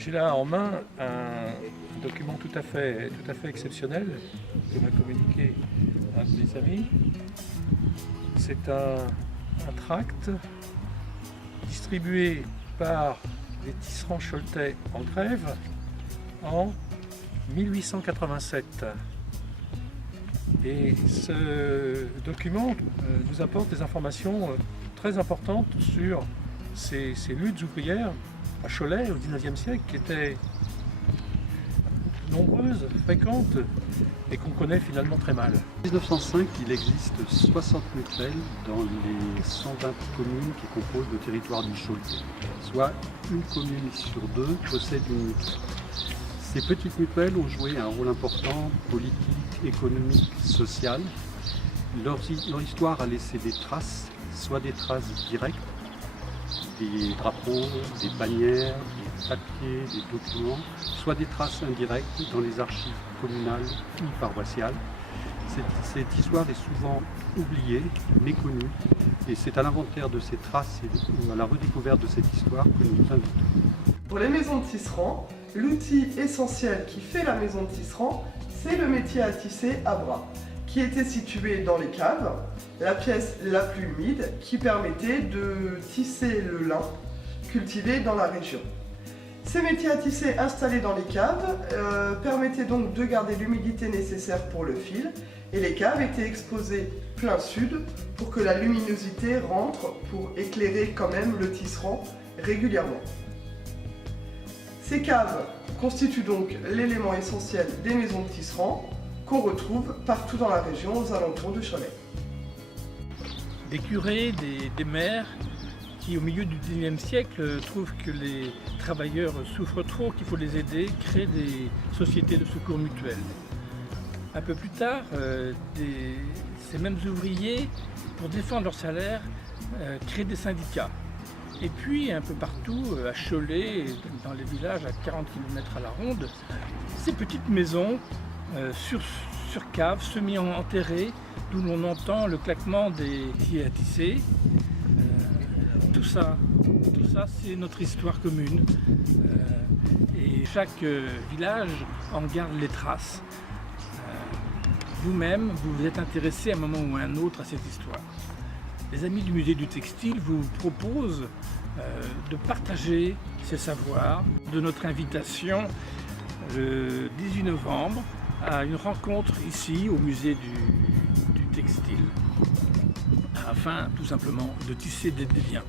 J'ai là en main un document tout à fait exceptionnel que m'a communiqué un de mes amis. C'est un tract distribué par les tisserands choletais en grève en 1887. Et ce document nous apporte des informations très importantes sur ces luttes ouvrières à Cholet au XIXe siècle qui étaient nombreuses, fréquentes et qu'on connaît finalement très mal. En 1905, il existe 60 mutuelles dans les 120 communes qui composent le territoire du Cholet. Soit une commune sur deux possède une mutuelle. Ces petites mutuelles ont joué un rôle important, politique, économique, social. Leur histoire a laissé des traces, soit des traces directes, des drapeaux, des bannières, des papiers, des documents, soit des traces indirectes dans les archives communales ou paroissiales. Cette histoire est souvent oubliée, méconnue, et c'est à l'inventaire de ces traces et à la redécouverte de cette histoire que nous nous invitons. Pour les maisons de tisserands, l'outil essentiel qui fait la maison de tisserand, c'est le métier à tisser à bras, qui était situé dans les caves, la pièce la plus humide qui permettait de tisser le lin cultivé dans la région. Ces métiers à tisser installés dans les caves permettaient donc de garder l'humidité nécessaire pour le fil, et les caves étaient exposées plein sud pour que la luminosité rentre pour éclairer quand même le tisserand régulièrement. Ces caves constituent donc l'élément essentiel des maisons de tisserand qu'on retrouve partout dans la région aux alentours de Cholet. Des curés, des maires qui au milieu du XIXe siècle trouvent que les travailleurs souffrent trop, qu'il faut les aider, créent des sociétés de secours mutuels. Un peu plus tard, ces mêmes ouvriers, pour défendre leur salaire, créent des syndicats. Et puis, un peu partout, à Cholet, dans les villages à 40 km à la ronde, ces petites maisons sur cave, semi-enterrées, d'où l'on entend le claquement des pieds à tisser. Tout ça, c'est notre histoire commune. Et chaque village en garde les traces. Vous-même, vous vous êtes intéressé à un moment ou à un autre à cette histoire. Les amis du musée du textile vous proposent de partager ces savoirs, de notre invitation le 18 novembre à une rencontre ici au musée du textile, afin tout simplement de tisser des liens.